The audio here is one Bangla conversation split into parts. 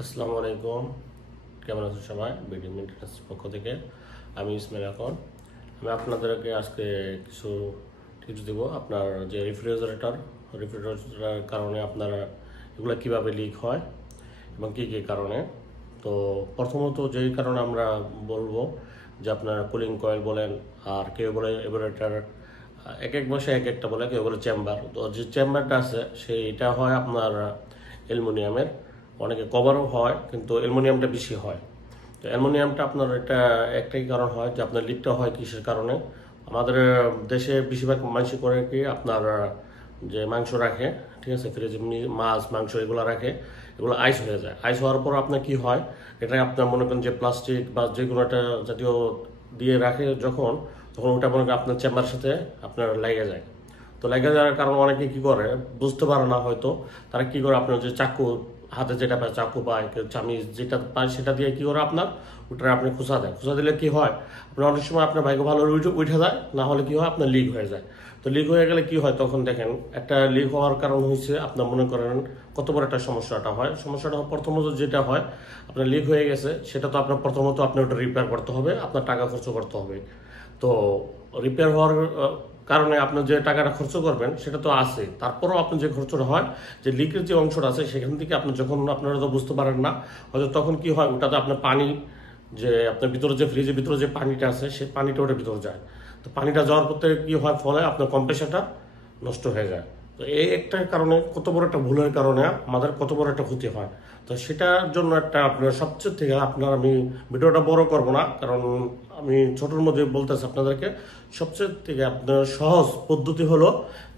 আসসালামু আলাইকুম, কেমন আছেন সবাই? বিডি মেন্টেন্যান্সের পক্ষ থেকে আমি ইসমাইল। আমি আপনাদেরকে আজকে কিছু টিপস দেবো। আপনার যে রেফ্রিজারেটর কারণে আপনারা এগুলো কিভাবে লিক হয় এবং কী কী কারণে। তো প্রথমত যেই কারণে আমরা বলবো যে আপনার কুলিং কয়েল বলেন, আর কেউ বলে এভারেটার, এক এক বসে এক একটা বলে, কেউ বলে চেম্বার। তো যে চেম্বারটা আছে সেইটা হয় আপনার অ্যালুমিনিয়ামের, অনেকে কভারও হয় কিন্তু অ্যালুমিনিয়ামটা বেশি হয়। তো অ্যালুমিনিয়ামটা আপনার এটা একটাই কারণ হয় যে আপনার লিকটা হয় কিসের কারণে। আমাদের দেশে বেশিরভাগ মানুষ করে কি আপনার যে মাংস রাখে, ঠিক আছে, ফ্রিজে মাছ মাংস এগুলো রাখে, এগুলো আইস হয়ে যায়। আইস হওয়ার পর আপনার কি হয়, এটা আপনার মনে করেন যে প্লাস্টিক বা যে কোনো একটা জাতীয় দিয়ে রাখে তখন ওটা মনে করেন আপনার চেম্বারের সাথে আপনার লেগে যায়। তো লেগে যাওয়ার কারণে অনেকে কি করে বুঝতে পারে না, হয়তো তারা কি করে আপনার যে চাকু হাতে যেটা পায়, চাকু পায়, চামিচ যেটা পায় সেটা দিয়ে কি করে আপনার ওটা আপনি খোঁচা দেয়। খোঁচা দিলে কি হয়, আপনার অনেক সময় আপনার ভাগ্য ভালো উঠে যায়, না হলে কি হয় আপনার লিক হয়ে যায়। তো লিক হয়ে গেলে কি হয়, তখন দেখেন একটা লিক হওয়ার কারণ হচ্ছে আপনার মনে করেন কত বড় একটা সমস্যাটা হয়। সমস্যাটা প্রথমত যেটা হয়, আপনার লিক হয়ে গেছে, সেটা তো আপনার প্রথমত আপনার ওটা রিপেয়ার করতে হবে, আপনার টাকা খরচ করতে হবে। তো রিপেয়ার হওয়ার কারণে আপনি যে টাকাটা খরচ করবেন সেটা তো আছে, তারপরেও আপনার যে খরচটা হয়, যে লিকের যে অংশটা আছে সেখান থেকে আপনি যখন আপনারা তো বুঝতে পারেন না, হয়তো তখন কি হয় ওটাতে আপনার পানি, যে আপনার ভিতরে যে ফ্রিজের ভিতরে যে পানিটা আছে সেই পানিটা ওটার ভিতরে যায়। তো পানিটা যাওয়ার পর থেকে কি হয়, ফলে আপনার কম্প্রেসারটা নষ্ট হয়ে যায়। তো এই একটা কারণে, কত বড় একটা ভুলের কারণে আমাদের কত বড় একটা ক্ষতি হয়। তো সেটার জন্য একটা আপনার সবচেয়ে থেকে আপনার, আমি ভিডিওটা বড় করব না কারণ আমি ছোটোর মধ্যে বলতেছি আপনাদেরকে, সবচেয়ে থেকে আপনার সহজ পদ্ধতি হলো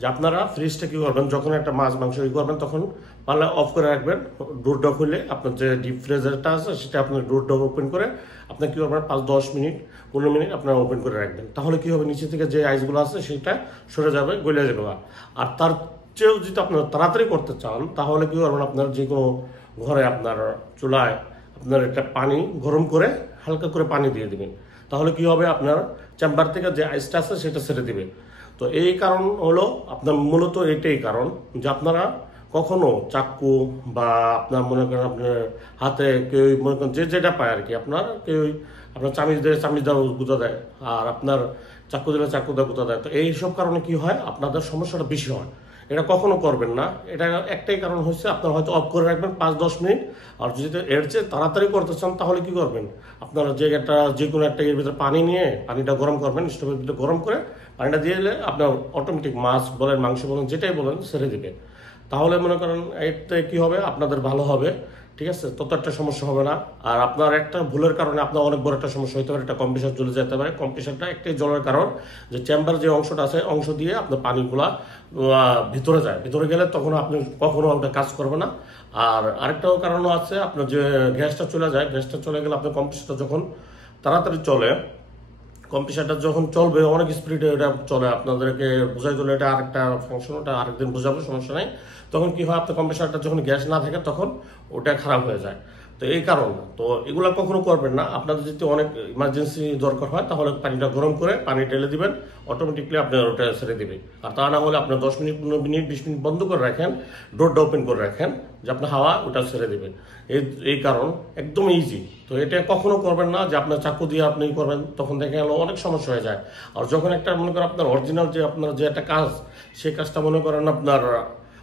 যে আপনারা ফ্রিজটা কী করবেন, যখন একটা মাছ মাংস করবেন তখন পারলে অফ করে রাখবেন। ডোরটা খুলে আপনার যে ডিপ ফ্রিজারটা আছে সেটা আপনার ডোরটা ওপেন করে আপনার কী করবেন 5-10 মিনিট 15 মিনিট আপনার ওপেন করে রাখবেন। তাহলে কী হবে, নিচে থেকে যে আইসগুলো আছে সেটা সরে যাবে, গলে যাবে। আর তার চেয়েও যদি আপনার তাড়াতাড়ি করতে চান তাহলে কী করবেন, আপনার যে কোনো ঘরে আপনার চুলায় আপনার একটা পানি গরম করে হালকা করে পানি দিয়ে দিবেন। তাহলে কি হবে, আপনার চেম্বার থেকে যে আইসটা আছে সেটা ছেড়ে দিবে। তো এই কারণ হলো আপনার, মূলত এটাই কারণ যে আপনারা কখনো চাকু বা আপনার মনে করেন আপনার হাতে কেউ মনে করেন যে যেটা পায় আর কি, আপনার কেউ আপনার চামিচ দিয়ে চামিচ দেওয়া গুঁতা দেয়, আর আপনার চাকু দিলে চাকু দেওয়া গুঁতা দেয়। তো এইসব কারণে কি হয়, আপনাদের সমস্যাটা বেশি হয়। এটা কখনো করবেন না। এটা একটাই কারণ হচ্ছে, আপনার হয়তো অফ করে রাখবেন 5-10 মিনিট। আর যদি এর চেয়ে তাড়াতাড়ি করতে চান তাহলে কি করবেন, আপনারা যে কোনো একটা এর ভিতরে পানি নিয়ে পানিটা গরম করবেন, স্টোভের ভিতরে গরম করে পানিটা দিয়ে দিলে আপনার অটোমেটিক মাছ বলেন মাংস বলেন যেটাই বলেন ছেড়ে দিবে। তাহলে মনে করেন এতে কি হবে, আপনাদের ভালো হবে, ঠিক আছে, তত একটা সমস্যা হবে না। আর আপনার একটা ভুলের কারণে আপনার অনেক বড় একটা সমস্যা হতে পারে, একটা কম্প্রেসার জ্বলে যেতে পারে। কম্প্রেসারটা একটাই জলের কারণ, যে চেম্বার যে অংশটা আছে অংশ দিয়ে আপনার পানিগুলা ভিতরে যায়, ভিতরে গেলে তখন আপনি কখনো ওটা কাজ করবে না। আর আরেকটাও কারণও আছে, আপনার যে গ্যাসটা চলে যায়, গ্যাসটা চলে গেলে আপনার কম্প্রেসারটা যখন তাড়াতাড়ি চলে, কম্প্রেসারটা যখন চলবে অনেক স্পিডে এটা চলে, আপনাদেরকে বোঝাই দিলে এটা আরেকটা ফাংশন, ওটা আরেকদিন বোঝাবো, সমস্যা নেই। তখন কি হয়, আপনার কম্প্রেসারটা যখন গ্যাস না থাকে তখন ওটা খারাপ হয়ে যায়। তো এই কারণ, তো এগুলো কখনো করবেন না। আপনাদের যদি অনেক ইমার্জেন্সি দরকার হয় তাহলে পানিটা গরম করে পানি ঢেলে দিবেন, অটোমেটিকলি আপনার ওটা ছেড়ে দিবে। আর তা না হলে আপনার 10 মিনিট 15 মিনিট 20 মিনিট বন্ধ করে রাখেন, ডোরটা ওপেন করে রাখেন, যে আপনার হাওয়া ওটা ছেড়ে দিবে। এই কারণ একদম ইজি। তো এটা কখনো করবেন না যে আপনার চাকু দিয়ে আপনি করবেন, তখন দেখে গেল অনেক সমস্যা হয়ে যায়। আর যখন একটা মনে করেন আপনার অরিজিনাল যে আপনার যে একটা কাজ, সেই কাজটা মনে করেন আপনার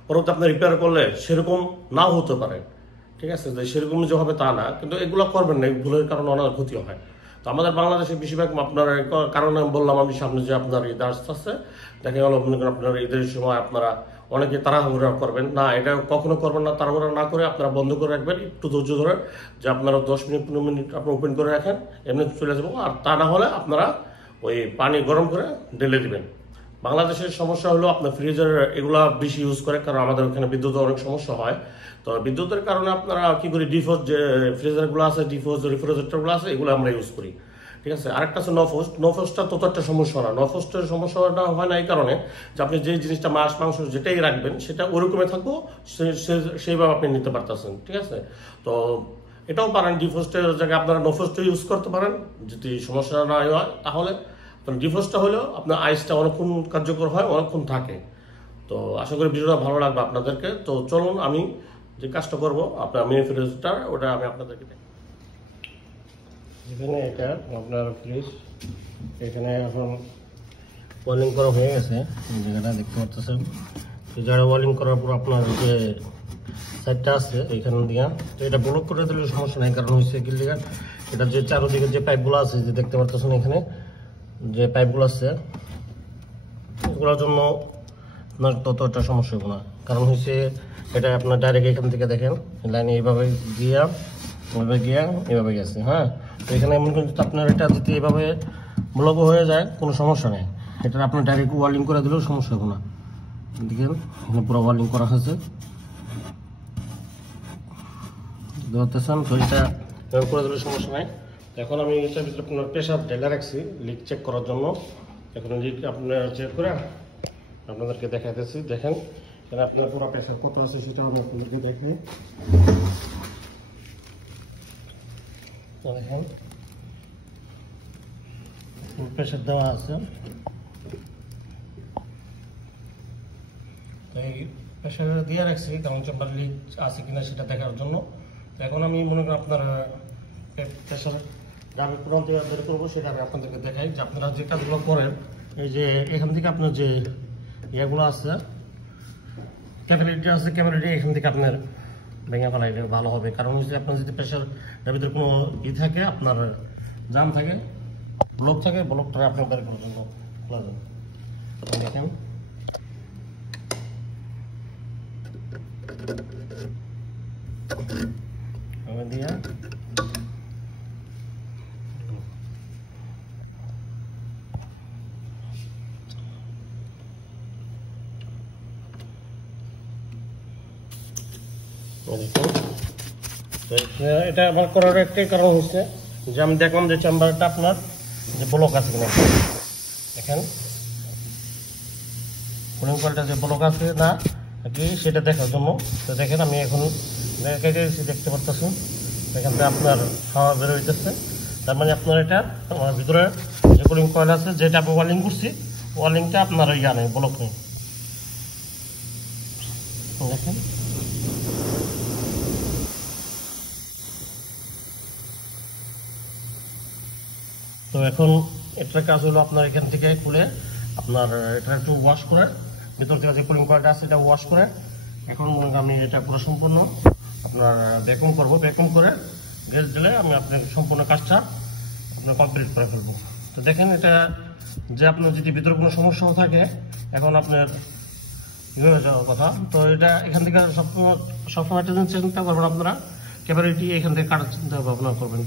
পরবর্তী আপনার রিপেয়ার করলে সেরকম নাও হতে পারে, ঠিক আছে, যে সেরকম যে হবে তা না, কিন্তু এগুলো করবেন না, এই ভুলের কারণে অনেক ক্ষতি হয়। তো আমাদের বাংলাদেশে বেশিরভাগ আপনার কারণে আমি বললাম, আমি সামনে যে আপনার ঈদ আসতেছে, দেখা গেল মনে করেন আপনার ঈদের সময় আপনারা অনেকে তাড়াহুড়া করবেন না, এটা কখনো করবেন না। তাড়াহুড়া না করে আপনারা বন্ধ করে রাখবেন, একটু ধৈর্য ধরে, যে আপনারা 10 মিনিট 15 মিনিট আপনার ওপেন করে রাখেন, এমনি চলে যাবো। আর তা না হলে আপনারা ওই পানি গরম করে ঢেলে দিবেন। বাংলাদেশের সমস্যা হলো আপনার ফ্রিজের এগুলা বেশি ইউজ করে, কারণ আমাদের ওখানে বিদ্যুতের অনেক সমস্যা হয়। তো বিদ্যুতের কারণে আপনারা কি করি, ডিফ্রস্ট যে ফ্রিজারগুলো আছে, ডিফ্রস্ট রেফ্রিজারেটরগুলো আছে, এগুলো আমরা ইউজ করি, ঠিক আছে। আরেকটা আছে নফোস্ট। নফোস্টটা তত একটা সমস্যা না। নফোস্টের সমস্যাটা হয় না এই কারণে যে আপনি যে জিনিসটা মাছ মাংস যেটাই রাখবেন সেটা ওরকমই থাকবো, সেইভাবে আপনি নিতে পারতেছেন, ঠিক আছে। তো এটাও পারেন, ডিফ্রস্টের জায়গায় আপনারা নফোস্টও ইউজ করতে পারেন যদি সমস্যা না হয়। তাহলে ডিফ্রস্টটা হলেও আপনার আইসটা অনেকক্ষণ কার্যকর হয়, অনেকক্ষণ থাকে। তো আশা করি ভিডিওটা ভালো লাগবে আপনাদেরকে। তো চলুন আমি যে কাজটা করবো আপনার মিনি ফ্রিজটা, ওটা আমি আপনাদেরকে এখানে এটা আপনার ফ্রিজ এখানে এখন ওয়েল্ডিং করা হয়ে গেছে। এই জায়গাটা দেখতে পাচ্ছেন, এই জায়গায় ওয়েল্ডিং করার পর আপনার যে সাইডটা আছে এইখান দিয়ে, তো এটা ব্লক করে দিলে সমস্যা নেই। কারণ হচ্ছে কি লিগা, এটা যে চারোদিকে যে পাইপগুলো আছে যে দেখতে পাচ্ছেন এখানে যে পাইপগুলো আছে, এগুলোর জন্য আপনার ততটা সমস্যা হবে না। কারণ হচ্ছে এটা আপনার ডাইরেক্ট এখান থেকে দেখেন লাইনে এইভাবে গিয়া এইভাবে গেছে। হ্যাঁ, তো এখানে এমন কিন্তু আপনার এটা যদি এইভাবে ব্লক হয়ে যায় কোনো সমস্যা নেই, এটা আপনার ডাইরেক্ট ওয়ার্লিং করে দিলেও সমস্যা হবে না। দেখেন এখানে পুরো ওয়ার্লিং করা হয়েছে, ধরতেছেন। তো এটা করে দিলে সমস্যা নাই। এখন আমি এটার ভিতরে আপনার প্রেশার ঢেলে রাখছি লিক চেক করার জন্য। এখন লিক আপনার চেক করে আপনাদেরকে দেখাইতেছি। দেখেন এখানে আপনার পুরো প্রেশার কত আছে সেটা আমি আপনাদেরকে দেখাই। দেখেন প্রেশার দেওয়া আছে, এই প্রেশার দিয়ে রাখছি কারণ চেম্বার লিক আছে কিনা সেটা দেখার জন্য। তো এখন আমি মনে করি আপনার প্রেশার আমি কোন থেকে বের করবো সেটা আমি আপনাদেরকে দেখাই। যে আপনারা যে কাজগুলো করেন, এই যে এখান থেকে আপনার যে ইয়েগুলো আছে ক্যাপাবিলিটি আছে, ক্যাপাবিলিটি এখান থেকে আপনার ভেঙে ফেলাইলে ভালো হবে। কারণ হচ্ছে আপনার যদি প্রেশার এর ভিতরে কোনো থাকে, আপনার জাম থাকে, ব্লক থাকে, ব্লকটা আপনার বের করার জন্য খোলা যাবে। দেখেন আমি দিয়া এটা আমার করার একটাই কারণ হচ্ছে যে আমি দেখলাম যে চেম্বারটা আপনার যে ব্লক আছে কিনা। দেখেন কুলিং কয়েলটা যে ব্লক আছে না কি সেটা দেখার জন্য। তো দেখেন আমি এখন দেখতে পারতেছি এখান থেকে আপনার হাওয়া বের হইতেছে। তার মানে আপনার এটা আমার ভিতরে যে কুলিং কয়েল আছে যেটা আমি ওয়ার্লিং করছি, ওয়ার্লিংটা আপনার ইয়া নেই, ব্লক নেই। দেখেন তো এখন এটার কাজ হলো আপনার এখান থেকে খুলে আপনার এটা একটু ওয়াশ করে ভিতর থেকে যে কুলিং কয়েলটা আছে এটা ওয়াশ করে এখন মনে করেন আমি এটা পুরো সম্পূর্ণ আপনার ভ্যাকুম করবো। ভ্যাকুম করে গ্যাস দিলে আমি আপনার সম্পূর্ণ কাজটা আপনার কমপ্লিট করে ফেলবো। তো দেখেন এটা যে আপনার যদি ভিতরে কোনো সমস্যাও থাকে এখন আপনার হয়ে যাওয়ার কথা। তো এটা এখান থেকে সবসময় একটা চিন্তা করবেন আপনারা, ক্যাপাবিলিটি এখান থেকে কাটার চিন্তা ভাবনা করবেন।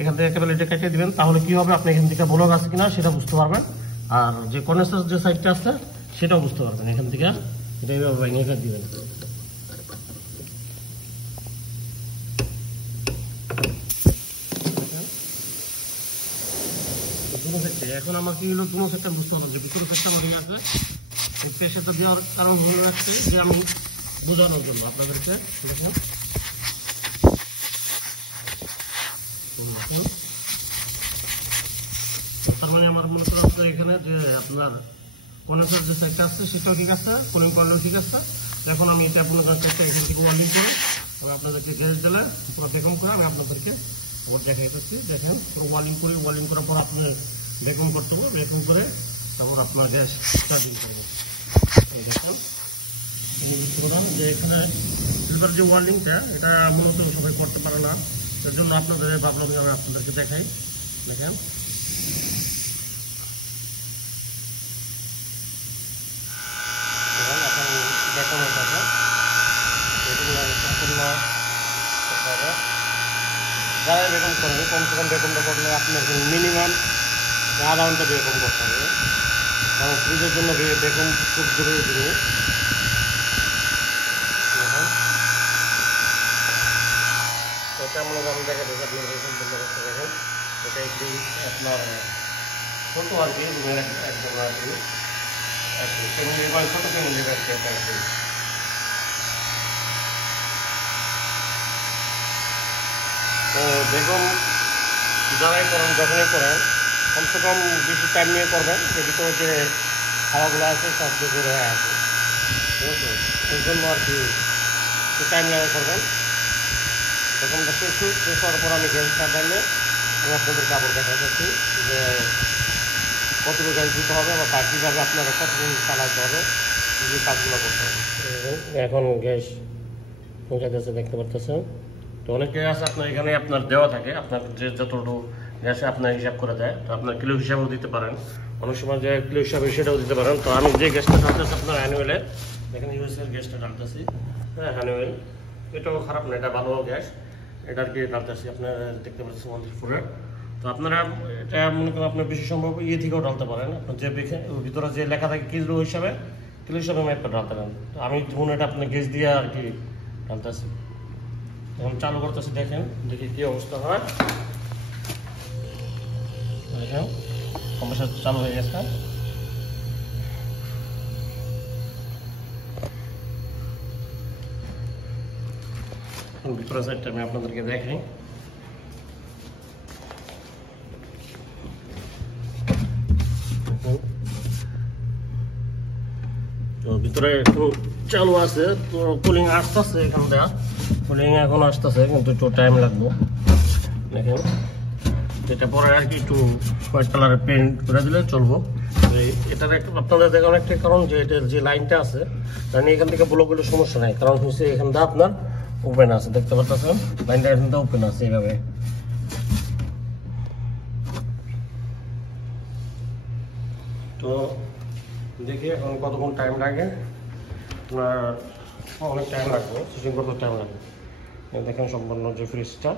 এখান থেকে ক্যাপাবিলিটি কেটে দিবেন, তাহলে কি হবে আপনি এখান থেকে ব্লক আছে কিনা সেটা বুঝতে পারবেন, আর যে কন্ডেন্সার যে সাইডটা আছে সেটাও বুঝতে পারবেন। এখান থেকে এটা এইভাবে ভেঙে কেটে দিবেন। এখন আমার কি হলো দুটো সেটটা বুঝতে পারবেন যে ভিতরে সেটটা মনে আছে। এই প্রেশারটা দেওয়ার কারণ হলো একটা যে আমি বোঝানোর জন্য আপনাদেরকে। দেখেন তার মানে আমার মনে করেন এখানে যে আপনার কন্ডেন্সার যে সাইডটা আছে সেটাও ঠিক আছে, কুলিং কয়েলও ঠিক আছে। এখন আমি এটা আপনাদের সাইডটা এখান থেকে ওয়ার্লিং করে আমি আপনাদেরকে গ্যাস দিলে পুরো ভ্যাকুম করে আমি আপনাদেরকে ওর দেখাই পাচ্ছি। দেখেন পুরো ওয়ার্লিং করি, ওয়ার্লিং করার পর আপনি ভ্যাকুম করতে হবে, ভ্যাকুম করে তারপর আপনার গ্যাস চার্জিং করবো। দেখেন যে এখানে সিলভার যে ওয়ার্লিংটা এটা মূলত সবাই করতে পারে না, তার জন্য আপনাদের ভাবলাম আমি আপনাদেরকে দেখাই। দেখেন যারা বেকম করবে কমসে কম বেকমটা করলে আপনার মিনিমাম আধা ঘন্টা বেকম করতে হবে, কারণ ফ্রিজের জন্য বেকম খুব জরুরি জিনিস। এটা মনে করেন দেখা যাচ্ছে আপনি বেকম বন্ধ করতে দেখেন এটা একটু আপনার ছোটো আর কি রুমের একদম আর কি ফ্যামিলি বা ছোটো ফ্যামিলি তো বেগম যারাই করেন যখনই করেন কমসে কম বেশি টাইম নিয়ে করবেন, যে ভিতরে যে হাওয়াগুলো আছে সব বের হয়ে আছে, ঠিক আছে। সেই জন্য আর কি টাইম লাগে করবেন। তখন একটু শেষ হওয়ার পর আমি গ্যাসটা দিলে আমি আপনাদের কাপড় দেখা যাচ্ছি যে কতটুকু গ্যাস দিতে হবে বা কীভাবে আপনারা কতদিন চালাতে হবে, যে কাজগুলো করতে হবে। এখন গ্যাস পৌঁছাতেছে, দেখতে পাচ্ছেন। তো অনেক গ্যাস আছে আপনার এখানে আপনার দেওয়া থাকে, আপনার যে যতটুকু গ্যাসে আপনার হিসাব করে দেয়, তো আপনার কিলো হিসাবেও দিতে পারেন, অনেক সময় যে কিলো হিসাবে সেটাও দিতে পারেন। তো আমি যে গ্যাসটা ঢালতেছি আপনার হ্যানুয়েলে, এখানে ইউএসের গ্যাসটা ঢালতেছি, হ্যাঁ হ্যানুয়েল, এটাও খারাপ না, এটা ভালো গ্যাস, এটা আর কি ঢালতেছি আপনার দেখতে পাচ্ছেন 134-এর। তো আপনারা এটা মনে করেন আপনার বেশি সম্ভব থেকেও ঢালতে পারেন, আপনার যে ভিতরে যে লেখা থাকে কিলো হিসাবে ম্যাপ করে ঢালতে পারেন। তো আমি যেমন এটা আপনার গ্যাস দিয়ে আর কি ঢালতেছি, এখন চালু করতেছি, দেখেন দেখি কি অবস্থা হয়। দেখেন কম্প্রেসার চালু হয়ে গেছে। ভিতরের সাইডটা আমি আপনাদেরকে দেখাই। তো ভিতরে একটু চালু আছে, তো কুলিং আসতেছে, এখান থেকে কুলিং এখন আসতেছে, কিন্তু একটু টাইম লাগবে। দেখেন এটা পরে আর কি একটু হোয়াইট কালারের পেন্ট করে দিলে চলবো। এটার আপনাদের দেখার একটা কারণ যে এটার যে লাইনটা আছে, মানে এখান থেকে ব্লক হলে সমস্যা নাই, কারণ হচ্ছে এখানটা আপনার ওপেন আছে, দেখতে পাচ্ছেন লাইনটা এখানটা ওপেন আছে এইভাবে। তো দেখি এখন কতক্ষণ টাইম লাগে, আপনার অনেক টাইম লাগবে, সুইচিং করতে টাইম লাগবে। দেখেন সম্পূর্ণ যে ফ্রিজটা